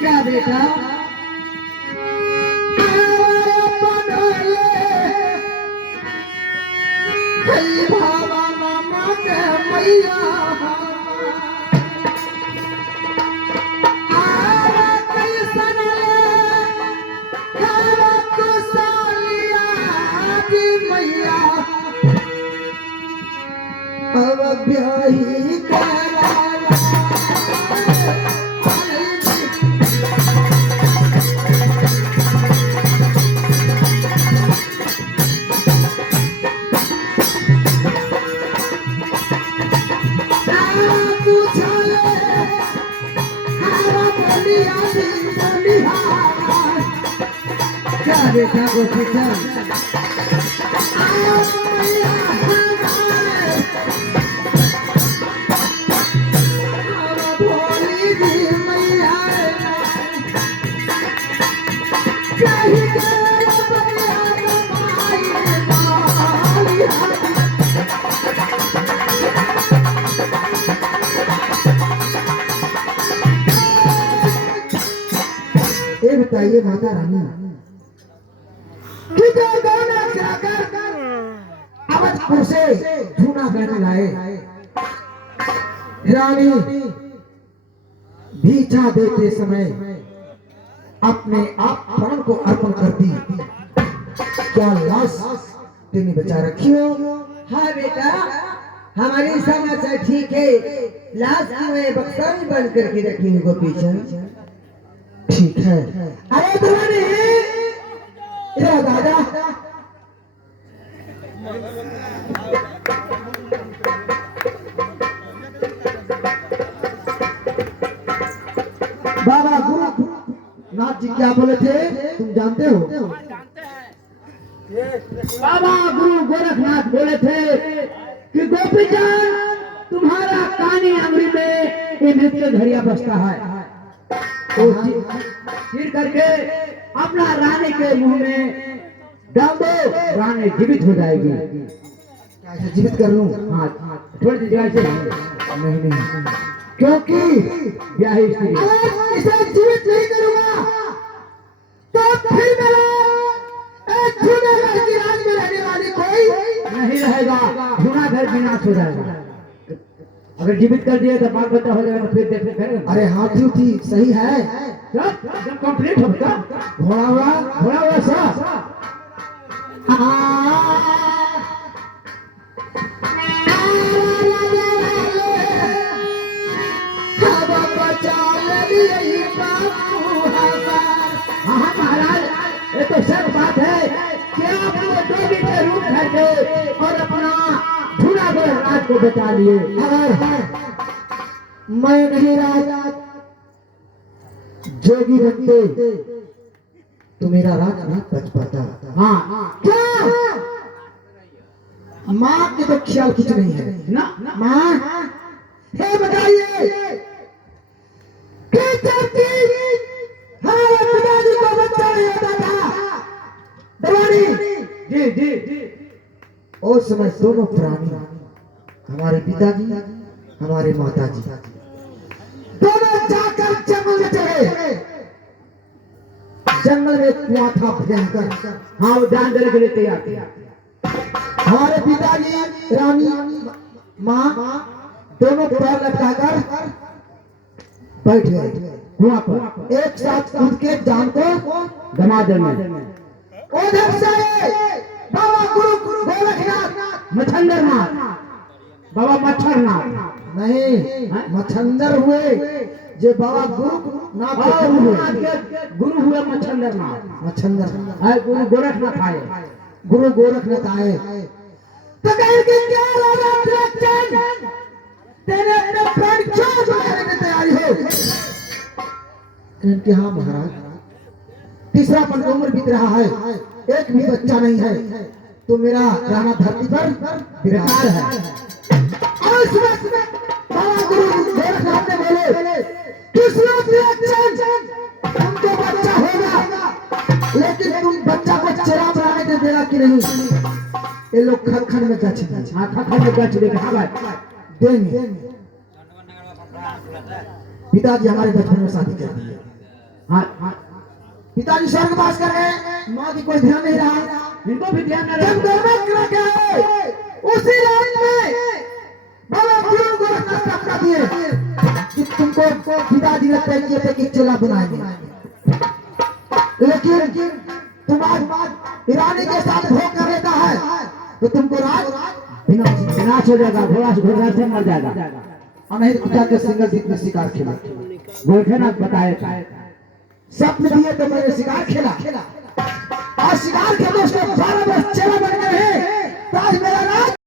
क्या बेटा भावा मामा के मैया अब ब्याही करा क्या बेटा को बेटा ये बताइए माता रानी अवधपुर से जूनागढ़ लाए रानी भीछा देते समय अपने आप प्राण को अर्पण करती, क्या लाश तेने बचा रखी हो? हाँ बेटा, हमारी समझ है ठीक है, लाश में बक्सा में बंद करके रखी है गोपी चंद। ठीक है। अरे दुल्हन इधर दादा बाबा गुरुनाथ जी क्या बोले थे तुम जानते हो? बाबा गुरु गोरखनाथ बोले थे कि गोपीचंद तुम्हारा कानी अंगुली में ये मृत्यु घड़िया बसता है, तो फिर करके अपना रानी के मुंह में डाल दो, रानी जीवित हो जाएगी। ऐसे जीवित कर लूं? हाँ थोड़ी सी जगह से नहीं क्योंकि ब्याही स्त्री इसे जीवित नहीं करूंगा तो फिर मेरा एक जूनागढ़ की राज में रहने वाली कोई नहीं रहेगा, जूनागढ़ विनाश हो जाएगा। अगर जीवित कर दिए तो बाल बच्चा हो जाएगा, फिर देखने करेगा। अरे हाथी उठी सही है, जब कंप्लीट होगा घोड़ा हुआ सा महाराज ये तो सच बात है कि आप लोग डोगी के रूप धरते और अपना जूनागढ़ राज को बचा लिए। अगर मैं नहीं राज जोगी बनते तो मेरा राज नहीं बच पाता। हाँ क्या माँ के तो ख्याल कुछ नहीं है ना माँ हे बताइए हमारे पिताजी को बच्चा नहीं होता था दवानी जी जी जी उस समय दोनों प्राणी हमारे पिताजी हमारे माताजी दोनों जाकर जंगल में चले। जंगल में कुआं था भयंकर, हाँ वो ध्यान देने के लिए तैयार किया। हमारे पिताजी रानी माँ दोनों पैर लटकाकर बैठ गए कुआं पर एक साथ कूद के जान को गमा देने। उधर से बाबा गुरु गोरखनाथ मच्छंदरनाथ बाबा मच्छरनाथ नहीं मच्छंदर हुए जो बाबा गुरुनाथ के गुरु हुए मच्छंदरनाथ। मच्छंदर गुरु गोरखनाथ आए। गुरु गोरखनाथ आए तो कहे कि क्या राजा तेरे अपने प्राण क्यों जुटाने की तैयारी हो? कि हाँ महाराज, तीसरा पन उम्र बीत रहा है, एक भी बच्चा नहीं है, तो मेरा रहना धरती पर बेकार है। और इस वक्त बाबा गुरु गोरखनाथ ने बोले तीसरा तुमको बच्चा होगा, लेकिन तुम बच्चा को चरा देगा कि नहीं? ये लोग खखन में गच देंगे। हाँ खखन में गच देगा। हाँ भाई देंगे। पिताजी हमारे बचपन में शादी कर दी है। हाँ पिताजी स्वर्गवास कर गए, माँ की कोई ध्यान नहीं रहा। इनको भी ध्यान न जब रखो। गोरख गए उसी रात में बाबा गुरु गोरखनाथ अपना दिए कि तुमको पिताजी ने तय किए थे कि चेला बनाएंगे, लेकिन तुम आज ईरानी के साथ भोग कर लेता है तो तुमको राज विनाश हो जाएगा, घोड़ा से मर जाएगा। और नहीं तो जाके सिंगल जीत में शिकार खेला। गोरखनाथ बताए सपने दिए तो मैंने शिकार खेला और शिकार के दोस्तों 12 वर्ष चेला बन गए हैं। तो आज मेरा राज